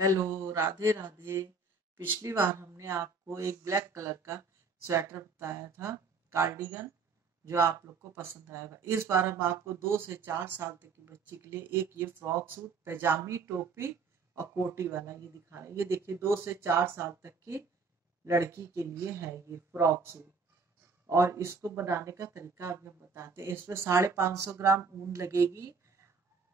Hello, Radhe Radhe. पिछली बार हमने आपको एक ब्लैक कलर का स्वेटर बताया था, कार्डिगन, जो आप लोग को पसंद आएगा। इस बार हम आपको 2 से 4 साल तक की बच्ची के लिए एक ये फ्रॉक सूट, पैजामी, टोपी और कोटी वाला ये दिखा रहे हैं। ये देखिए, 2 से 4 साल तक की लड़की के लिए है ये फ्रॉक सूट। और इसको बनाने का तरीका अभी हम बताते हैं। इसमें 550 ग्राम ऊन लगेगी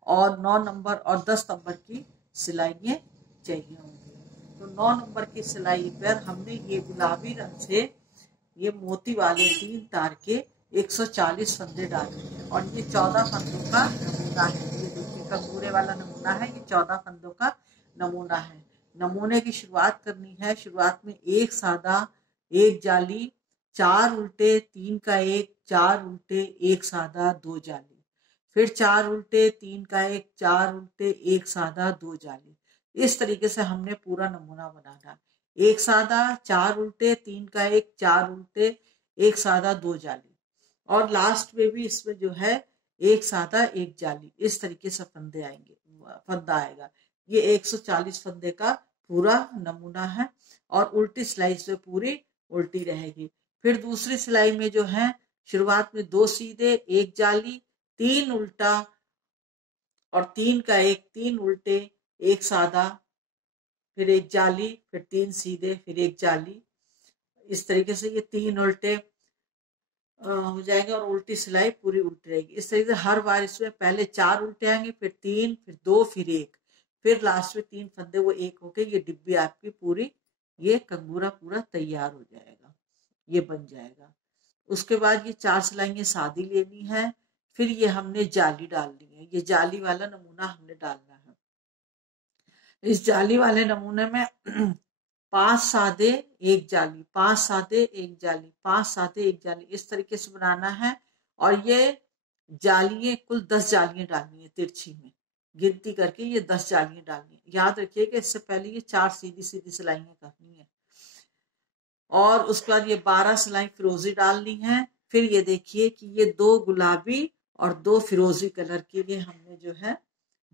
और 9 नंबर और 10 नंबर की सिलाइयाँ चाहिए होंगी। तो 9 नंबर की सिलाई पर हमने ये गुलाबी रंग से ये मोती वाले 3 तार के 140 फंदे डाले हैं और ये 14 फंदों का नमूना है। ये देखिए, कंगूरे वाला नमूना है, ये 14 फंदों का नमूना है। नमूने की शुरुआत करनी है। शुरुआत में एक सादा, एक जाली, 4 उल्टे, 3 का 1, 4 उल्टे, एक सादा, 2 जाली, फिर 4 उल्टे, 3 का 1, 4 उल्टे, एक सादा, 2 जाली। इस तरीके से हमने पूरा नमूना बनाना। एक सादा, 4 उल्टे, 3 का 1, 4 उल्टे, एक सादा, 2 जाली। और लास्ट में भी इसमें जो है एक सादा, एक जाली, इस तरीके से फंदे आएंगे, फंदा आएगा। ये 140 फंदे का पूरा नमूना है। और उल्टी सिलाई से पूरी उल्टी रहेगी। फिर दूसरी सिलाई में जो है, शुरुआत में 2 सीधे, एक जाली, 3 उल्टा और 3 का 1, 3 उल्टे, एक सादा, फिर एक जाली, फिर 3 सीधे, फिर एक जाली। इस तरीके से ये 3 उल्टे हो जाएंगे और उल्टी सिलाई पूरी उल्टी रहेगी। इस तरीके से हर बार इसमें पहले 4 उल्टे आएंगे, फिर 3, फिर 2, फिर 1, फिर लास्ट में 3 फंदे वो एक होके ये डिब्बी आपकी पूरी, ये कंगूरा पूरा तैयार हो जाएगा, ये बन जाएगा। उसके बाद ये 4 सिलाइयाँ सादी लेनी है। फिर ये हमने जाली डालनी है। ये जाली वाला नमूना हमने डालना है। इस जाली वाले नमूने में 5 सादे, एक जाली, 5 सादे, एक जाली, 5 सादे, एक जाली, इस तरीके से बनाना है। और ये जालियां कुल 10 जालियां डालनी है। तिरछी में गिनती करके ये 10 जालियां डालनी है। याद रखिएगा, इससे पहले ये 4 सीधी सीधी सिलाइयां करनी है। और उसके बाद ये 12 सिलाई फिरोजी डालनी है। फिर ये देखिए कि ये 2 गुलाबी और 2 फिरोजी कलर के लिए हमने जो है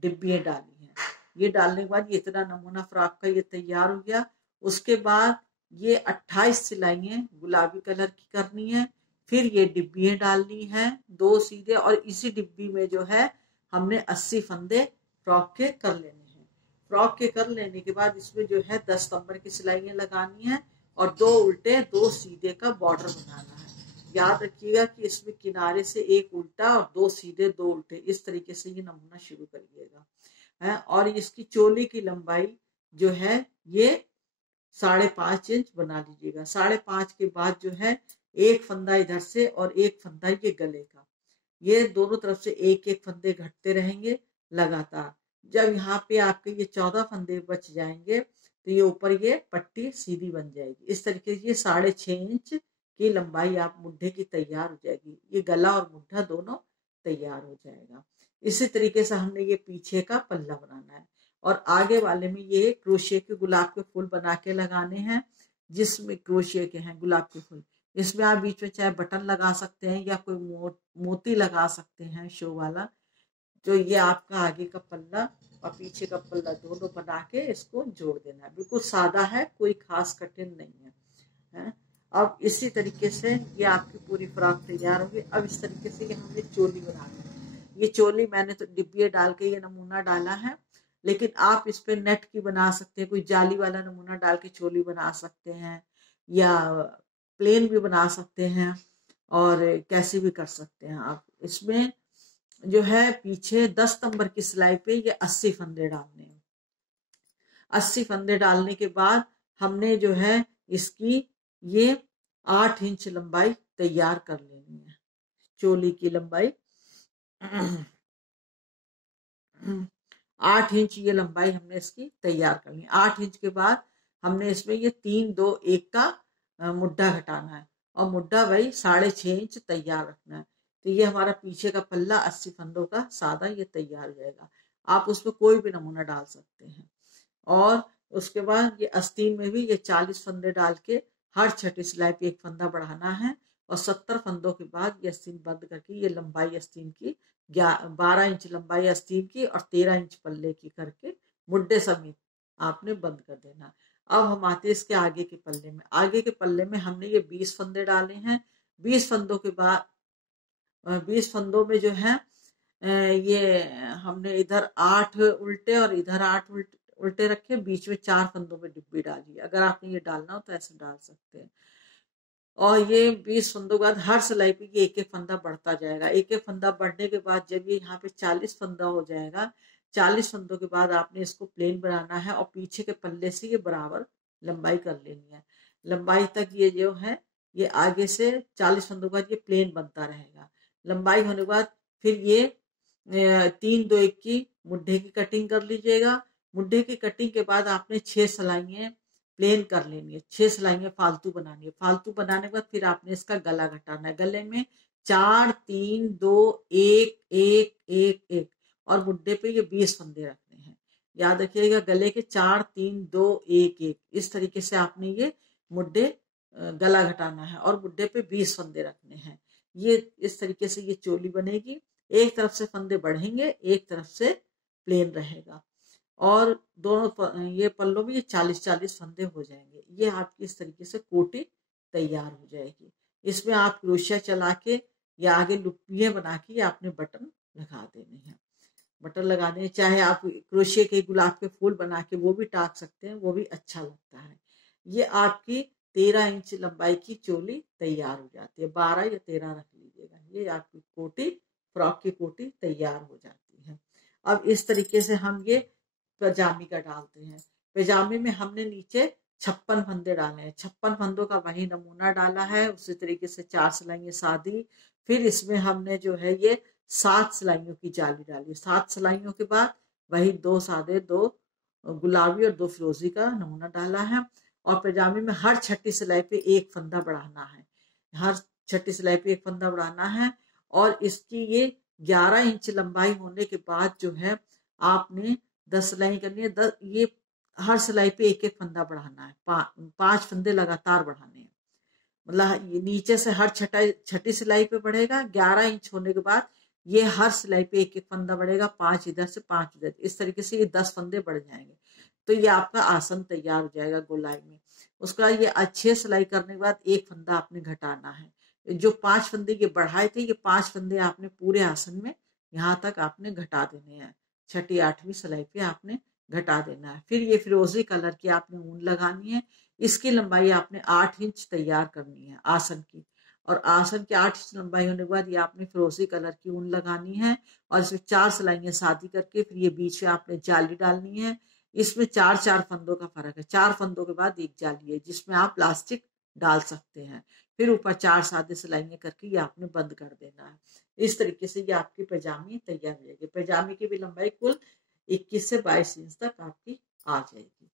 डिब्बियां डाली हैं। ये डालने के बाद ये इतना नमूना फ्रॉक का ये तैयार हो गया। उसके बाद ये 28 सिलाइयां गुलाबी कलर की करनी है। फिर ये डिब्बियां डालनी है, 2 सीधे, और इसी डिब्बी में जो है हमने 80 फंदे फ्रॉक के कर लेने हैं। फ्रॉक के कर लेने के बाद इसमें जो है 10 नंबर की सिलाइयां लगानी है और 2 उल्टे, 2 सीधे का बॉर्डर बनाना है। याद रखिएगा कि इसमें किनारे से एक उल्टा और 2 सीधे, 2 उल्टे, इस तरीके से ये नमूना शुरू करिएगा है। और इसकी चोली की लंबाई जो है ये 5.5 इंच बना लीजिएगा। 5.5 के बाद जो है एक फंदा इधर से और एक फंदा ये गले का, ये दोनों तरफ से एक एक फंदे घटते रहेंगे लगातार। जब यहाँ पे आपके ये 14 फंदे बच जाएंगे तो ये ऊपर ये पट्टी सीधी बन जाएगी। इस तरीके से ये 6.5 इंच की लंबाई आप मुड्ढे की तैयार हो जाएगी। ये गला और मुड्ढा दोनों तैयार हो जाएगा। इसी तरीके से हमने ये पीछे का पल्ला बनाना है। और आगे वाले में ये क्रोशिया के गुलाब के फूल बना के लगाने हैं। जिसमें क्रोशिया के हैं गुलाब के फूल, इसमें आप बीच में चाहे बटन लगा सकते हैं या कोई मोती लगा सकते हैं शो वाला। तो ये आपका आगे का पल्ला और पीछे का पल्ला दोनों बना के इसको जोड़ देना है। बिल्कुल सादा है, कोई खास कठिन नहीं है। अब इसी तरीके से ये आपकी पूरी फ्रॉक तैयार होगी। अब इस तरीके से ये हमने चोली बनानी है। ये चोली मैंने तो डिब्बियाँ डाल के ये नमूना डाला है, लेकिन आप इस पे नेट की बना सकते हैं, कोई जाली वाला नमूना डाल के चोली बना सकते हैं, या प्लेन भी बना सकते हैं, और कैसे भी कर सकते हैं आप। इसमें जो है पीछे 10 नंबर की सिलाई पे ये 80 फंदे डालने हैं। 80 फंदे डालने के बाद हमने जो है इसकी ये 8 इंच लंबाई तैयार कर लेनी है। चोली की लंबाई 8 इंच ये लंबाई हमने इसकी तैयार करनी है। 8 इंच के बाद हमने इसमें ये 3, 2, 1 का मुड्ढा घटाना है और मुड्ढा वही 6.5 इंच तैयार रखना है। तो ये हमारा पीछे का पल्ला 80 फंदों का सादा ये तैयार हो जाएगा। आप उसमें कोई भी नमूना डाल सकते हैं। और उसके बाद ये आस्तीन में भी ये 40 फंदे डाल के हर छठी सिलाई पे एक फंदा बढ़ाना है। और 70 फंदों के बाद ये आस्तीन बंद करके ये लंबाई आस्तीन की 12 इंच लंबाई आस्तीन की और 13 इंच पल्ले की करके मुड्ढे समेत आपने बंद कर देना। अब हम आते हैं इसके आगे के पल्ले में। आगे के पल्ले में हमने ये 20 फंदे डाले हैं। 20 फंदों के बाद 20 फंदों में जो है ये हमने इधर 8 उल्टे और इधर 8 उल्टे रखे, बीच में 4 फंदों में डिब्बी डाली। अगर आपने ये डालना हो तो ऐसे डाल सकते हैं। और ये 20 फंदों के बाद हर सिलाई पे ये एक एक फंदा बढ़ता जाएगा। एक एक फंदा बढ़ने के बाद जब ये यहाँ पे 40 फंदा हो जाएगा, 40 फंदों के बाद आपने इसको प्लेन बनाना है और पीछे के पल्ले से ये बराबर लंबाई कर लेनी है। लंबाई तक ये जो है ये आगे से 40 फंदों के बाद ये प्लेन बनता रहेगा। लंबाई होने के बाद फिर ये 3-2-1 की मुड्ढे की कटिंग कर लीजिएगा। मुड्ढे की कटिंग के बाद आपने 6 सिलाइयाँ प्लेन कर लेनी है, 6 सिलाइयाँ फालतू बनानी है। फालतू बनाने के बाद फिर आपने इसका गला घटाना है। गले में 4 3 2 1 1 1 1 और मुड्ढे पे ये 20 फंदे रखने हैं। याद रखिएगा, गले के 4 3 2 1 1 इस तरीके से आपने ये मुड्ढे गला घटाना है और मुड्ढे पे 20 फंदे रखने हैं। ये इस तरीके से ये चोली बनेगी। एक तरफ से फंदे बढ़ेंगे, एक तरफ से प्लेन रहेगा और दोनों ये पल्लों में ये 40-40 फंदे हो जाएंगे। ये आपकी इस तरीके से कोटी तैयार हो जाएगी। इसमें आप क्रोशिया चला के या आगे लुप्पियां बना के आपने बटन लगा देने हैं। बटन लगा दें, चाहे आप क्रोशिया के गुलाब के फूल बना के वो भी टाक सकते हैं, वो भी अच्छा लगता है। ये आपकी 13 इंच लंबाई की चोली तैयार हो जाती है। 12 या 13 रख लीजिएगा। ये आपकी कोटी, फ्रॉक की कोटी तैयार हो जाती है। अब इस तरीके से हम ये पजामी का डालते हैं। पजामे में हमने नीचे 56 फंदे डाले हैं। 56 फंदों का वही नमूना डाला है। उसी तरीके से 4 सिलाइयाँ सादी, फिर इसमें हमने जो है ये 7 सिलाइयों की जाली डाली। 7 सिलाइयों के बाद वही 2 सादे, 2 गुलाबी और 2 फिरोजी का नमूना डाला है। और पजामे में हर छठी सिलाई पे एक फंदा बढ़ाना है। हर छठी सिलाई पे एक फंदा बढ़ाना है। और इसकी ये 11 इंच लंबाई होने के बाद जो है आपने 10 सिलाई करनी है। ये हर सिलाई पे एक एक फंदा बढ़ाना है। 5 फंदे लगातार बढ़ाने हैं। मतलब ये नीचे से हर छठी सिलाई पे बढ़ेगा। 11 इंच होने के बाद ये हर सिलाई पे एक एक फंदा बढ़ेगा। 5 इधर से 5 इधर, इस तरीके से ये 10 फंदे बढ़ जाएंगे। तो ये आपका आसन तैयार हो जाएगा गोलाई में। उसका ये अच्छे सिलाई करने के बाद एक फंदा आपने घटाना है। जो 5 फंदे ये बढ़ाए थे, ये 5 फंदे आपने पूरे आसन में यहाँ तक आपने घटा देने हैं। छठी 8वीं सिलाई पे आपने घटा देना है। फिर ये फिरोजी कलर की आपने ऊन लगानी है। इसकी लंबाई आपने 8 इंच तैयार करनी है आसन की। और आसन की 8 इंच लंबाई होने के बाद ये आपने फिरोजी कलर की ऊन लगानी है और इसमें 4 सिलाइयाँ सादी करके फिर ये बीच में आपने जाली डालनी है। इसमें 4-4 फंदों का फर्क है। 4 फंदों के बाद एक जाली है जिसमें आप प्लास्टिक डाल सकते हैं। फिर ऊपर 4 सादे सिलाइयाँ करके ये आपने बंद कर देना है। इस तरीके से ये आपकी पजामी तैयार हो जाएगी। पजामी की भी लंबाई कुल 21 से 22 इंच तक आपकी आ जाएगी।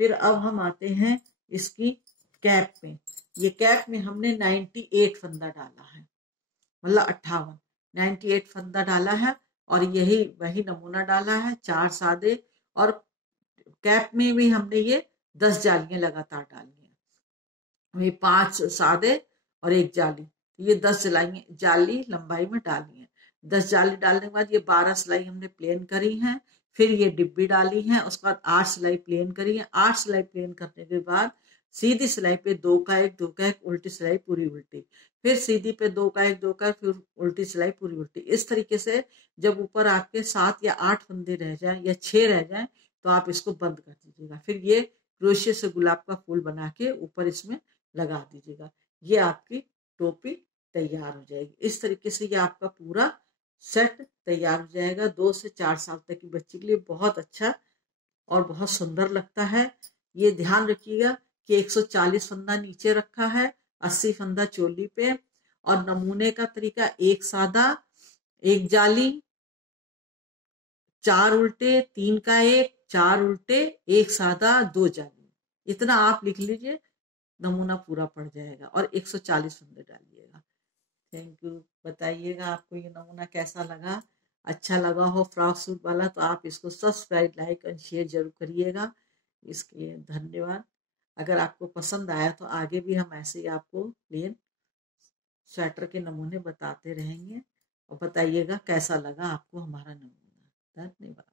फिर अब हम आते हैं इसकी कैप में। ये कैप में हमने 98 फंदा डाला है, मतलब 58 98 फंदा डाला है और यही वही नमूना डाला है। 4 सादे और कैप में भी हमने ये 10 जालियां लगातार डाली हैं। ये 5 सादे और एक जाली, ये 10 सिलाई जाली लंबाई में डाली है। 10 जाली डालने के बाद ये 12 सिलाई हमने प्लेन करी है। फिर ये डिब्बी डाली है। उसके बाद 8 सिलाई प्लेन करी है। 8 सिलाई प्लेन करने के बाद सीधी सिलाई पे 2 का 1 2 का 1 उल्टी सिलाई पूरी उल्टी, फिर सीधी पे 2 का 1 2 का 1 फिर उल्टी सिलाई पूरी उल्टी। इस तरीके से जब ऊपर आपके 7 या 8 फंदे रह जाए या 6 रह जाए तो आप इसको बंद कर दीजिएगा। फिर ये क्रोशिया से गुलाब का फूल बना के ऊपर इसमें लगा दीजिएगा। ये आपकी टोपी तैयार हो जाएगी। इस तरीके से ये आपका पूरा सेट तैयार हो जाएगा। 2 से 4 साल तक की बच्ची के लिए बहुत अच्छा और बहुत सुंदर लगता है। ये ध्यान रखिएगा कि 140 फंदा नीचे रखा है, 80 फंदा चोली पे। और नमूने का तरीका एक सादा, एक जाली, 4 उल्टे, 3 का 1, 4 उल्टे, एक सादा, 2 जाली, इतना आप लिख लीजिए। नमूना पूरा पड़ जाएगा और 140 फंदे डालिएगा। Thank you. बताइएगा आपको ये नमूना कैसा लगा। अच्छा लगा हो फ्रॉक सूट वाला तो आप इसको सब्सक्राइब, लाइक और शेयर जरूर करिएगा। इसके लिए धन्यवाद। अगर आपको पसंद आया तो आगे भी हम ऐसे ही आपको प्लेन स्वेटर के नमूने बताते रहेंगे और बताइएगा कैसा लगा आपको हमारा नमूना। धन्यवाद।